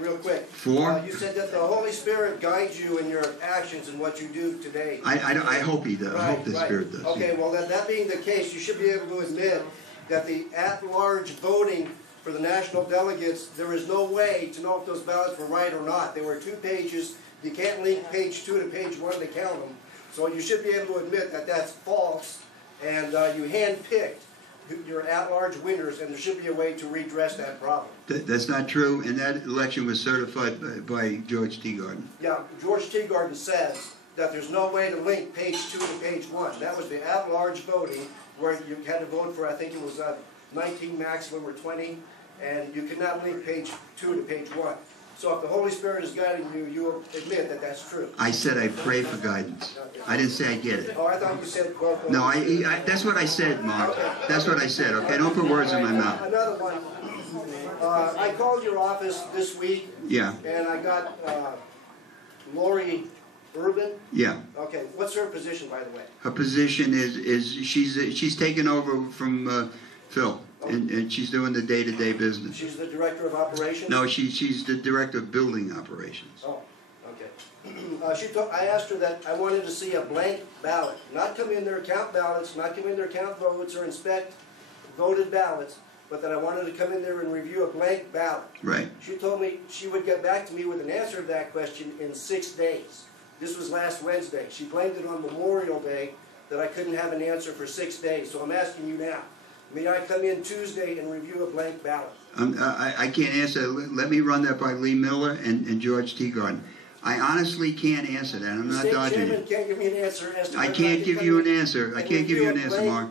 real quick. For? You said that the Holy Spirit guides you in your actions and what you do today. I hope he does. Right, I hope the Spirit does. Okay, well, that being the case, you should be able to admit that the at-large voting for the national delegates, there is no way to know if those ballots were right or not. There were 2 pages. You can't link page 2 to page 1 to count them. So you should be able to admit that that's false, and you hand-picked your at-large winners, and there should be a way to redress that problem. That's not true, and that election was certified by George Teagarden. Yeah, George Teagarden says that there's no way to link page 2 to page 1. That was the at-large voting, where you had to vote for, I think it was 19 maximum or 20, and you could not link page 2 to page 1. So if the Holy Spirit is guiding you, you admit that that's true. I said I pray for guidance. I didn't say I get it. Oh, I thought you said... Well, no, that's what I said, Mark. Okay. That's what I said, okay? Don't put words in my mouth. Another one. I called your office this week. Yeah. And I got Lori Urban. Yeah. Okay. What's her position, by the way? Her position is she's taken over from Phil. And she's doing the day-to-day business. She's the director of operations? No, she's the director of building operations. Oh, okay. I asked her that I wanted to see a blank ballot. Not come in there, count ballots, not come in there, count votes, or inspect voted ballots, but that I wanted to come in there and review a blank ballot. Right. She told me she would get back to me with an answer to that question in 6 days. This was last Wednesday. She blamed it on Memorial Day that I couldn't have an answer for 6 days. So I'm asking you now. May I come in Tuesday and review a blank ballot? I can't answer. Let me run that by Lee Miller and George Teagarden. I honestly can't answer that. I'm not dodging it. Can't give me an answer as to I can't give you an answer. I can't give you an answer, Mark.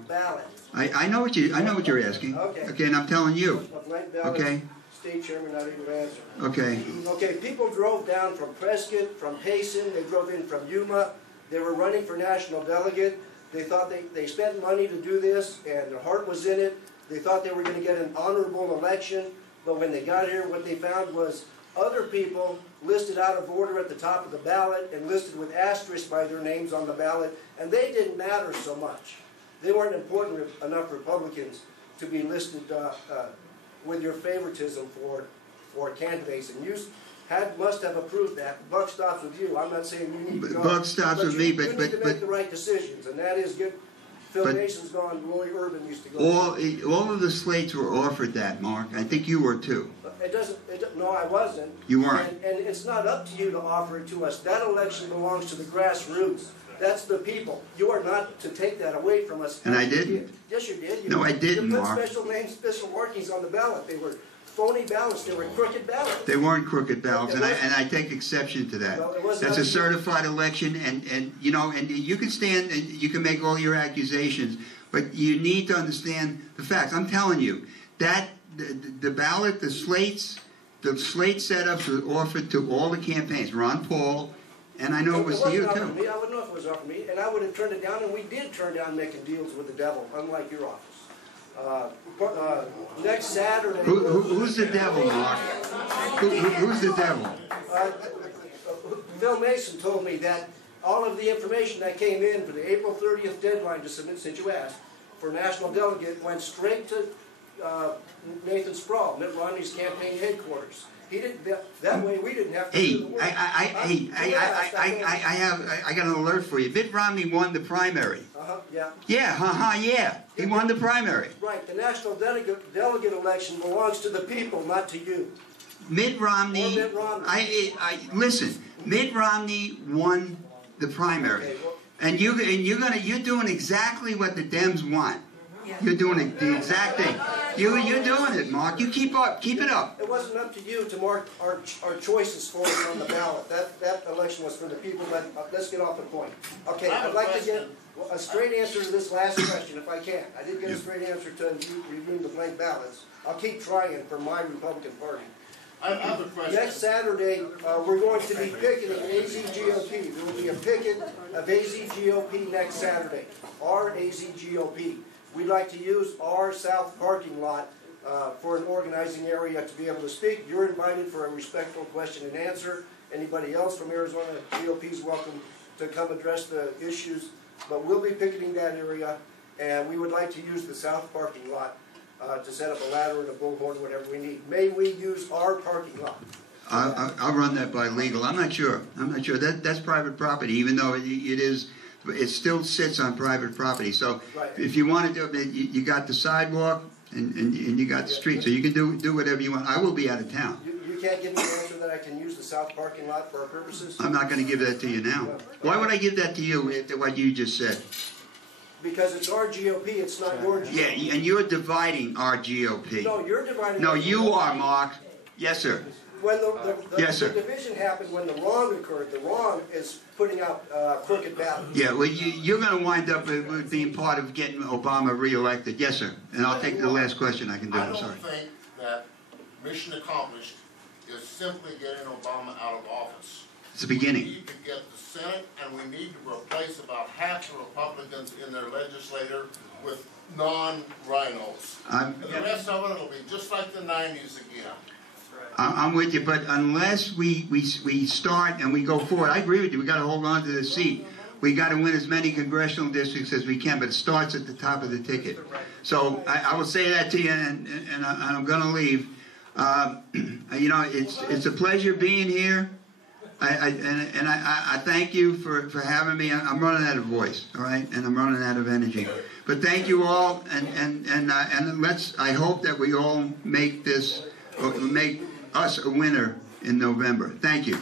I know what you're asking. Okay. Okay, and I'm telling you. A blank ballot. Okay. State chairman not able to answer. Okay. Okay. People drove down from Prescott, from Payson. They drove in from Yuma. They were running for national delegate. They thought they spent money to do this, and their heart was in it. They thought they were going to get an honorable election, but when they got here, what they found was other people listed out of order at the top of the ballot and listed with asterisks by their names on the ballot, and they didn't matter so much. They weren't important enough Republicans to be listed with your favoritism for candidates, and you must have approved that. The buck stops with you. I'm not saying you need to go. Buck stops with me, but you need to make the right decisions, and that is get Phil Mason's gone. Lori Urban used to go. All of the slates were offered that, Mark. I think you were too. It doesn't. No, I wasn't. You weren't. And it's not up to you to offer it to us. That election belongs to the grassroots. That's the people. You are not to take that away from us. And I didn't. Yes, you did. No, I didn't, Mark. You put special names, special markings on the ballot. They were phony ballots. They were crooked ballots. They weren't crooked ballots, and I take exception to that. Well, that's a certified election, and you know, and you can stand and you can make all your accusations, but you need to understand the facts. I'm telling you that the ballot, the slate setups were offered to all the campaigns. Ron Paul, and I know it was to you too. I wouldn't know if it was offered me, and I would have turned it down, and we did turn down making deals with the devil, unlike your office. Next Saturday... Who's the devil, Mark? Who's the devil? Phil Mason told me that all of the information that came in for the April 30th deadline to submit, since you asked, for national delegate went straight to Nathan Sproul, Mitt Romney's campaign headquarters. He didn't. That way, we didn't have to do the work. I got an alert for you. Mitt Romney won the primary. Yeah. Yeah. Yeah. He won the primary. Right. The national delegate election belongs to the people, not to you. Mitt Romney. Mitt Romney. Listen. Mitt Romney won the primary, okay, well, and you're doing exactly what the Dems want. You're doing the exact thing. You're doing it, Mark. You keep it up. It wasn't up to you to mark our choices for us on the ballot. That election was for the people. But let's get off the point. Okay, I'd like to get a straight answer to this last question, if I can. I didn't get a straight answer to you reviewing the blank ballots. I'll keep trying for my Republican Party. I have a question. Next Saturday, we're going to be picketing AZGOP. There will be a picket of AZGOP next Saturday. Our AZGOP. We'd like to use our south parking lot for an organizing area to be able to speak. You're invited for a respectful question and answer. Anybody else from Arizona GOP is welcome to come address the issues. But we'll be picketing that area, and we would like to use the south parking lot to set up a ladder and a bullhorn, whatever we need. May we use our parking lot? I'll run that by legal. I'm not sure. That's private property, even though it still sits on private property. So Right. if you want to do it, you got the sidewalk and you got the street. So you can do whatever you want. I will be out of town. You can't give me an answer that I can use the south parking lot for our purposes? I'm not going to give that to you now. Why would I give that to you, what you just said? Because it's our GOP, it's not your GOP. Yeah, and you're dividing our GOP. No, you're dividing. No, our you GOP. are, Mark. Yes, sir. When Yes, sir. the division happened, when the wrong occurred, the wrong is putting out crooked ballots. Yeah, well, you're going to wind up with being part of getting Obama reelected. Yes, sir. And I'll take the last question I can do. I I'm don't sorry. think that mission accomplished is simply getting Obama out of office. It's the beginning. We need to get the Senate, and we need to replace about half the Republicans in their legislature with non-rhinos. And the rest of it will be just like the 90s again. I'm with you, but unless we start and we go forward, I agree with you. We got to hold on to the seat. We got to win as many congressional districts as we can, but it starts at the top of the ticket. So I will say that to you, and I'm going to leave. You know, it's a pleasure being here. I thank you for having me. I'm running out of voice, all right, and I'm running out of energy. But thank you all, and I hope that we all make us a winner in November. Thank you.